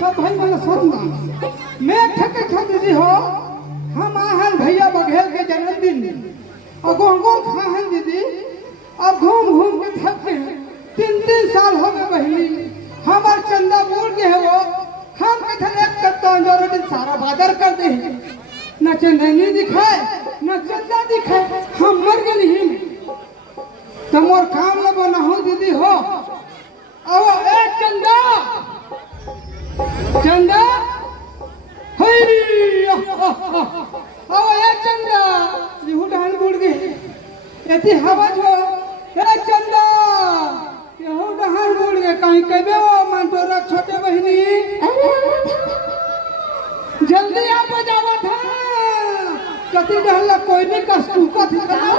सब भाई मन सुनना मैं ठके खा दीदी हो हम आहन भैया बघेल के जन्मदिन और गोंगो खाहन दीदी अब घूम घूम के थक गए 3 साल हो गए बहनी हमार चंदा बोल के है वो हम कथन एक करता जोर दिन सारा बादर कर दे न चंदनी दिखाए न चंदा दिखाए हम मर गए नहीं तमोर काम न बना हो दीदी हो अब ए चंदा चंदा हई अब ए चंदा ये डाल बुड़ गए एती हवा जो ए चंदा ये डाल बुड़ गए कहीं कबे वो मंटोरा छोटे बहनी जल्दी आ बजावा था कति डहला कोई नहीं कस्तू कथि करना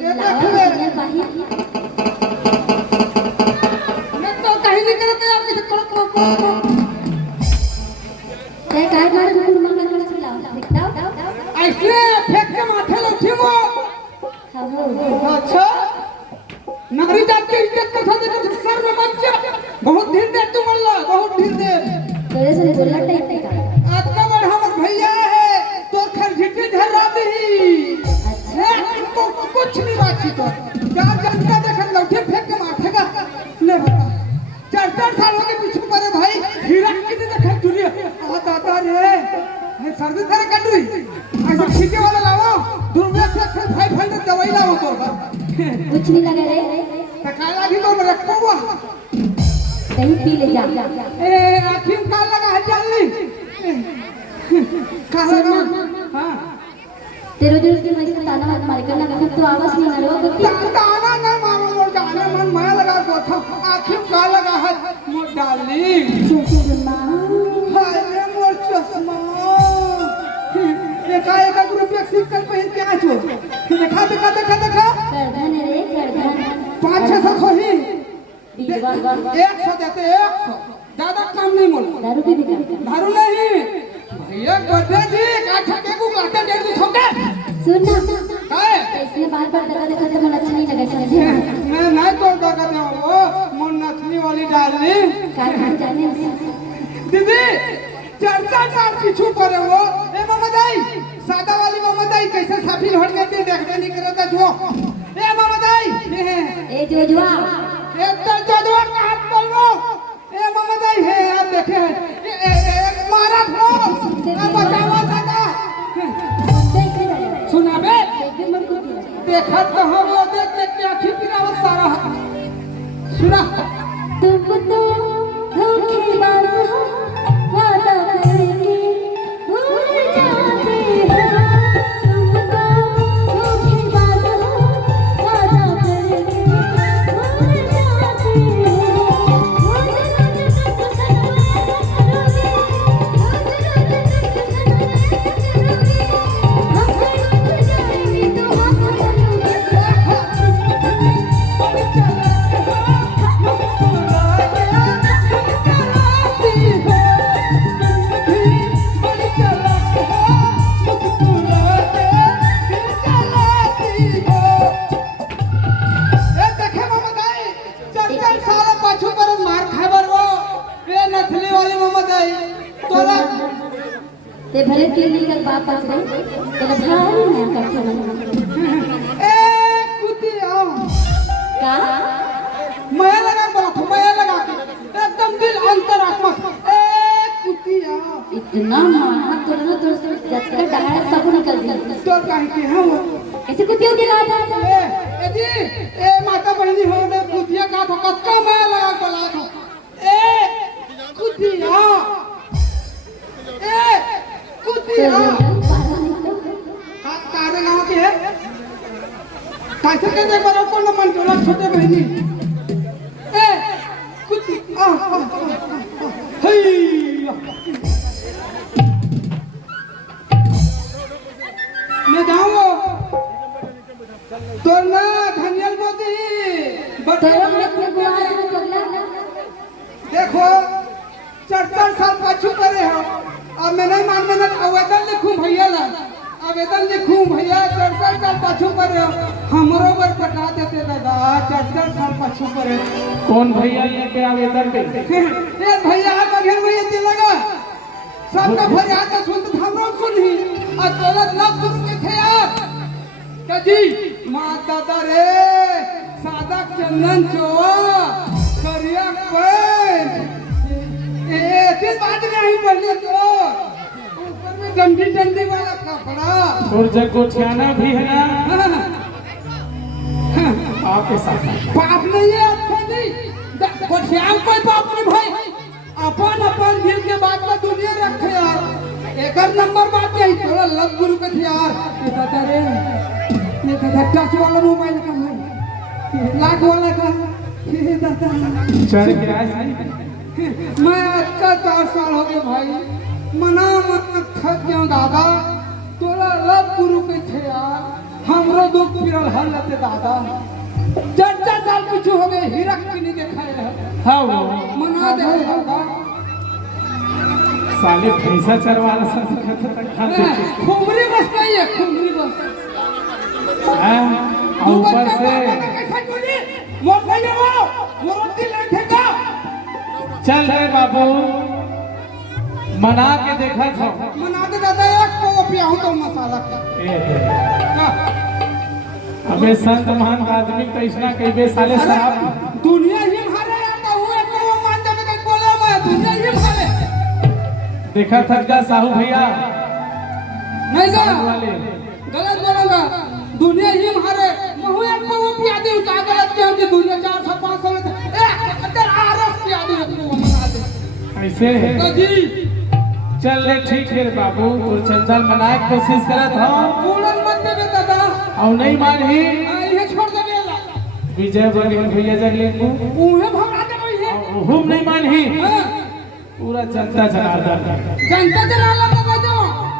ये देख ले मैं तो कहीं नहीं करते आप किसे को ये काय मार कुकुर मंगल कर सिलाओ दिखाओ ऐसे फेंक के माथे उठी वो अच्छा नारी जात की इज्जत का था देखो सर में मत जा बहुत ढील दे तू मल्ला बहुत ढील दे तेरे से बोलना टाइप का आज का बड़ हमर भैया है तो खरझिटी धरा दी अच्छा इनको कुछ नहीं बाकी तो चार जनता देखन लौटे फेंक के माथे का ले बता 4 साल हो गए पीछे पड़े भाई हीरा की देखन चुरी आ दादा रे है सर्दी करे कटुई ऐसा खींचे वाला लाओ दुर्वेश से 500 दवाई लाओ तो कुछ नहीं लगे रे तकाला भी तो रखो वो कहीं पी ले जा ए आखिर का लगा है जल्दी का लगा हां तेरे जो की मैं ताना मत मार करना खुद तो आवाज नहीं आ रहा तो ताना ना मारो मोर जाने मन मैं लगा को था आखिर का लगा है मोर डार्लिंग चश्मा हाय रे मोर चश्मा ये काय का रुपया सिक्का कर पहन के आ छो देखा करधन रे करधन 500 खोही 100 देते 100 ज्यादा काम नहीं मोल दारू पी भी दारू नहीं भैया गड्ढे जी का ठके को काटे दे तू छोटे सुन ना काय इसने बार-बार देखा तो मन अच्छा नहीं लगा समझे मैं नहीं तो दगा दे वो मोर नथनी वाली डार्लिंग काय खान जाने दीदी 4 साल पीछू पड़े वो ए मामा दाई सादा वाली मामा दाई कैसे साफिल हट गए थे देखने नहीं करता जो ए मामा दाई ए जोजुआ ए तो जोजुआ का हाथ बोलो ए मामा दाई है आप देखे ए मारा थो अब बचावा दादा सुना बे देखा तो हम वो देख के आंखें पिरावत सारा सुना तुम तो धोखेबाज हो वादा करके भूल जाते हो तुम तो धोखेबाज हो वादा करके भूल जाते हो ते भले तीन का बाप पास रहे तेरा भाई ना करते ना ए कुतिया का मैं लगा बोला तो मैं लगा एकदम दिल अंतरात्मा ए कुतिया इतना माना तो ना तो जब तक डहाड़ा सब निकल गया तो कहीं के हम कैसे कुतिया दिला था ए जी ए माता बहनी हो ने कुतिया का तो कक्का मैं लगा बोला तो ए कुतिया ए कुतिया कारण नाम के है कैसे के देख बरो को मन टोला छोटे बहनी ए कुति हई मैं जाऊंगा तो ना धनियल मोदी तेरा मित्र को आज में पगला देखो 4 साल पाछू करे हो अब मैं नहीं मान में आवेदन लिखूं भैया ला आवेदन लिखूं भैया 4 साल पाछू करे हो हमरो बर पटा देते दादा 4 साल पाछू करे कौन भैया ये के आवेदन के ए सबका फरियाद का सुन तो हमरो सुनही और दौलत लग गुरु के थे यार क्या जी माता रे सादा चंदन चोआ करिया पेंट ए तीन बात नहीं पहले तो ऊपर में डंडी डंडी वाला कपड़ा और जग गोठियाना भी है ना आपके साथ पाप नहीं है अच्छा जी गोठियान कोई पाप नहीं भाई अपन अपन दिल के बात में दुनिया रखे यार एक नंबर बात नहीं थोड़ा लग गुरु के थे यार ये दादा रे ये दादा टच वाला मोबाइल का भाई लाख वाला का ये दादा चल गिराए मैं अच्छा 4 साल हो गए भाई मना थक गया दादा तोरा लग गुरु के थे यार हमरो दुख फिरल हल लेते दादा 4 साल पीछे हो गए हीरा की नहीं देखा है हाँ वो मना दे दादा साले भैंसा चरवाला सब खाते खुमरी बस नहीं है खुमरी बस हाँ ऊपर से कैसा चोरी मोर भाई वो मोरती लेके का चल रे बाबू मना के देखा था मना दे दादा एक को पिया तो मसाला का अबे संत महान आदमी तो इसना कई बे साले साहब दुनिया ही मारे यार तो हुए को मान जाने का बोला मैं दुनिया ही मारे देखा थक जा साहू भैया नहीं गा वाले गलत बोलूंगा दुनिया ही मारे महू एक को पिया दे का गलत क्या कि दुनिया 400 500 ए अंदर आरस पिया दे को मना दे ऐसे है तो जी चल रे ठीक है बाबू तो चंदन मनाए के कोशिश करत हो पूरन मत देबे दादा और नहीं मानही ये छोड़ देबे ला विजय बघेल भैया जगले को उहे भगा देबे है हम नहीं मानही हां पूरा जनता जनार्दन जनता जनाला लगा दो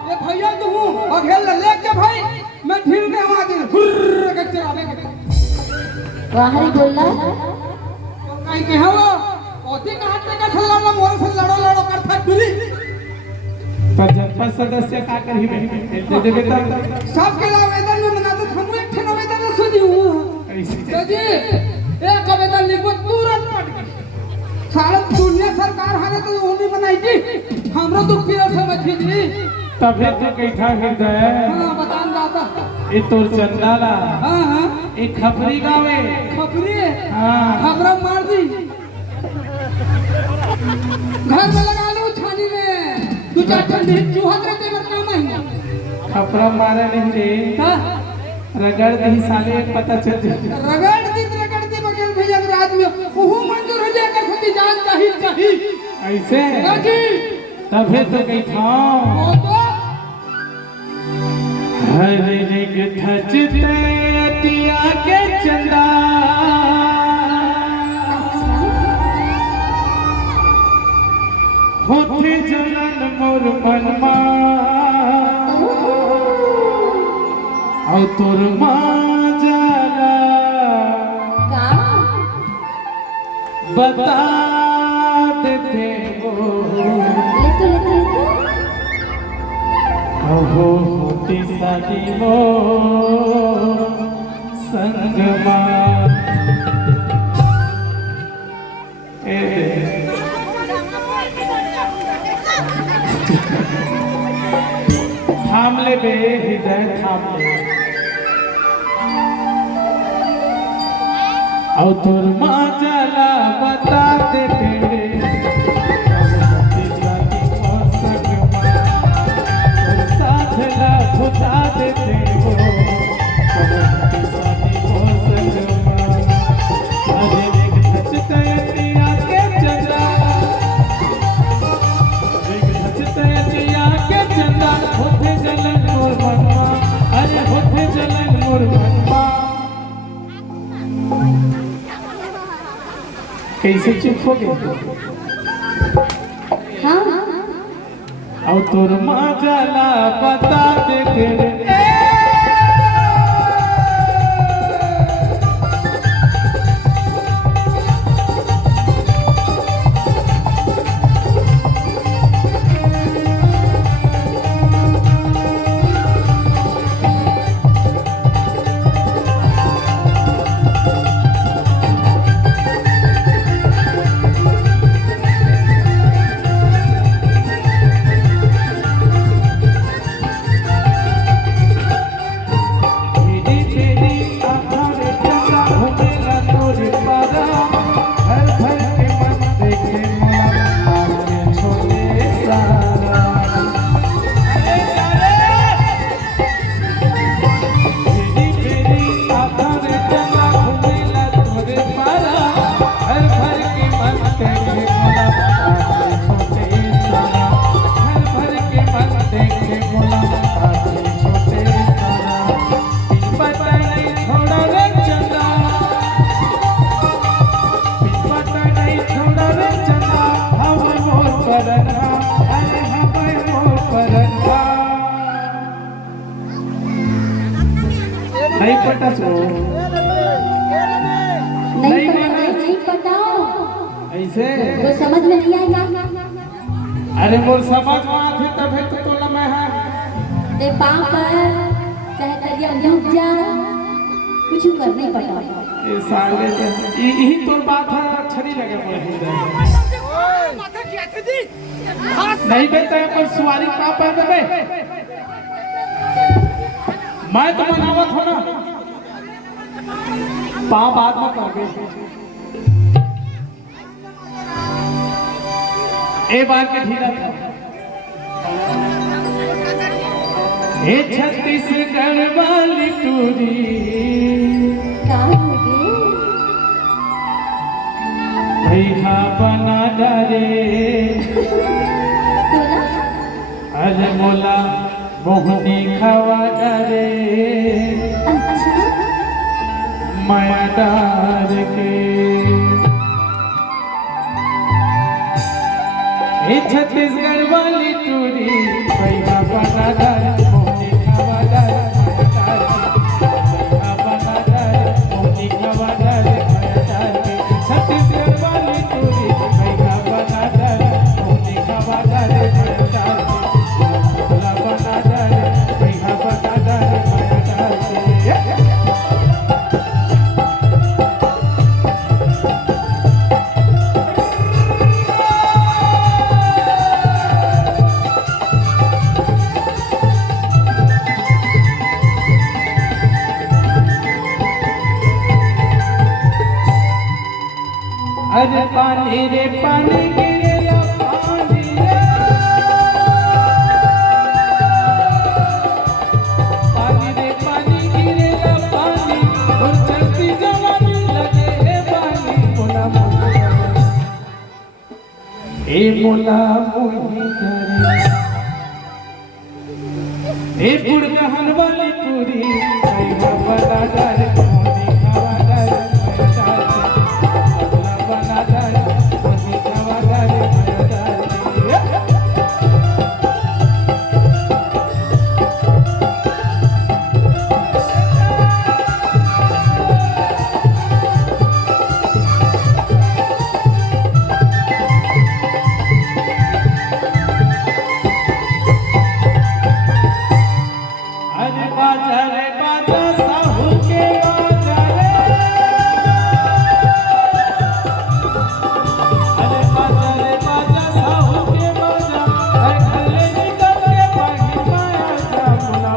ये भैया तू हूं बघेल लेके भाई मैं ढील में हवा दे हुर्र के चलावे के बाहरी बोलला कहीं के हवा ओती का हाथ में का सलाम मोर से लड़ो लड़ो कर फटरी पर जनपद सदस्य का करही दे देबे त सब के आवेदन में मना तो हम एक ठन आवेदन सुनी हूं ऐसे जी एक आवेदन लिखो तुरंत पट गई सारा दुनिया सरकार हाले तो उन्हीं बनाई थी हमरो तो पीर समझी थी तबे तो कैठा हृदय हां बतान दादा ये तोर चंदाला हां हां एक खपरी गावे खपरी हां हमरा मार दी घर में लगा लो छानी में तू जा ठंडी चूहत रहते मत ना महीना खपरा मारे नहीं रे हां रगड़ दी साले पता चल जाए रगड़ दी बगल भैया के राज में ओहू मंजूर हो जाए कर खती जान चाहिए ऐसे जी तबे तो कैठा वो तो हर रिग धजते अतिया के चंदा होते जनन मोर मनमा और तोर माँ जाला का बता देते हो ले तो हो होती शादी वो संगमा थाम ले बे हृदय थाम ले और तोर माँ जला बता दे तेरे साथ ला खुदा देते हो अरे एक धचते दिया के चंदा एक धचते दिया के चंदा होते जलन मोर मनवा अरे होते जलन मोर मनवा कैसे चुप हो गए हां और तोर माँ जला बता दे तेरे टच हो नहीं माना। नहीं पटाओ ऐसे तो समझ में नहीं आएगा। अरे मोर समझ में आथे तबे तो तोला मैं है ते पाँव पर चाहे करिया डूब जा कुछ कर नहीं पटाओ। ये साले यही तोर बात है छड़ी लगे पड़े नहीं बेटा पर सवारी का पर देबे मैं तो मनावत हो ना पाँव बाद में करबे ए बार के ढीला था ए छत्तीसगढ़ वाली टूरी का हो गए भैया बना डरे तोला अरे मोला मोहनी खावा डरे अच्छा मैं डर के ए छत्तीसगढ़ वाली टूरी भैया बना डरे मोहनी खावा डरे भैया बना डरे मोहनी खावा डरे छत्तीसगढ़ वाली टूरी भैया बना डरे मोहनी खावा डरे भोला बना डरे भैया बना डरे अरे पानी रे पानी गिरेला पानी रे पानी रे पानी गिरेला पानी और चलती जवानी लगे रे पानी मोला ए मोला मोही डरे ए पुड़गहन वाली पूरी भैया बना डरे मोनी खावा डरे बना डरे मोनी खावा डरे अरे बाजा रे बाजा साहू के बाजा रे अरे बाजा रे बाजा साहू के बाजा हर घरे निकल के पागी माया जा मुला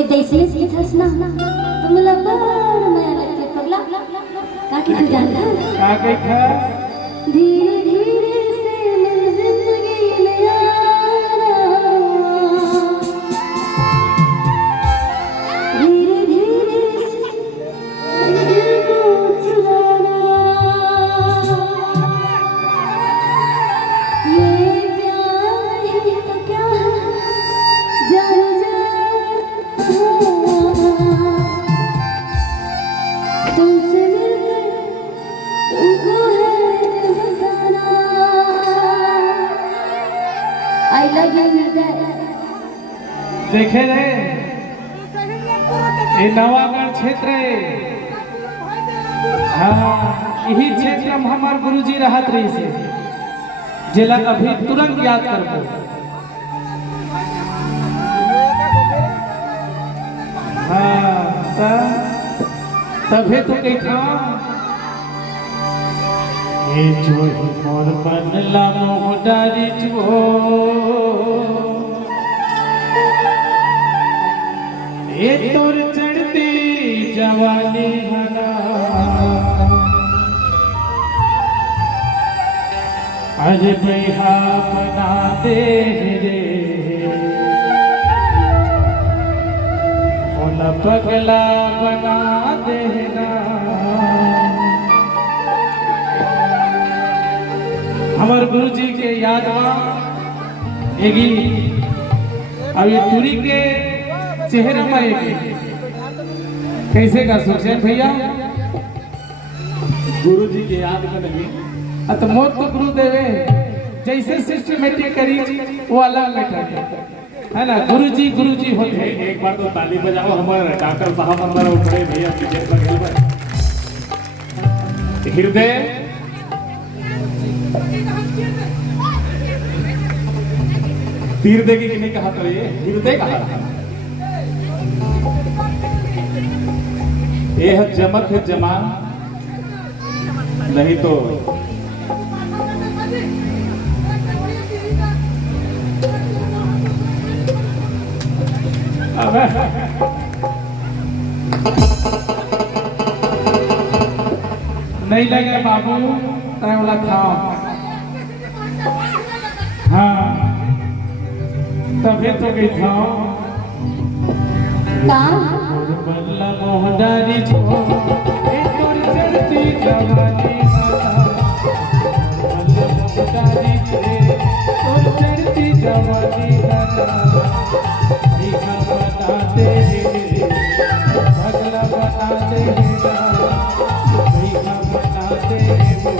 एक देसी की हंसना तुम लबर मैं लगते पगला का कि तू जानता है का कही था धीरे धीरे से मेरी जिंदगी में आना धीरे धीरे से मेरे दिल को चुराना ये प्यार नहीं तो क्या है जान तुमसे मिलकर तुमको है बताना आई लव यू हृदय देखे रे ये नवागढ़ क्षेत्र है हाँ यही क्षेत्र में हमार गुरुजी रहत रही से जिला अभी तुरंत याद करबो हाँ तभी तो देखा ये जो ही मोर बनला मोह डारी जो ये तोर चढ़ती जवानी भला अरे भैया बना दे रे मोला पगला बना देना हमार गुरु जी के याद में एगी अब ये तुरी के चेहरे में एगी कैसे का सोचे भैया गुरु जी के याद में नहीं तो मोर तो गुरु देवे जैसे सिस्टमेटिक करी वो अलग मैटर है ना गुरुजी होते हैं। एक बार तो ताली बजाओ हमारे डॉक्टर साहब अंदर बड़े भैया पीछे बघेल में हृदय तीर देगी कि नहीं कहा तो ये हृदय कहा ये है जमक है जमा नहीं तो नहीं लगे बाबू तय वाला खाओ। हाँ तबे तो गई था का बल्ला मोहदारी छो एक और चढ़ती जवानी बल्ला मोहदारी छे और चढ़ती जवानी भीखा बताते हैं भगला बताते हैं भीखा बताते हैं वो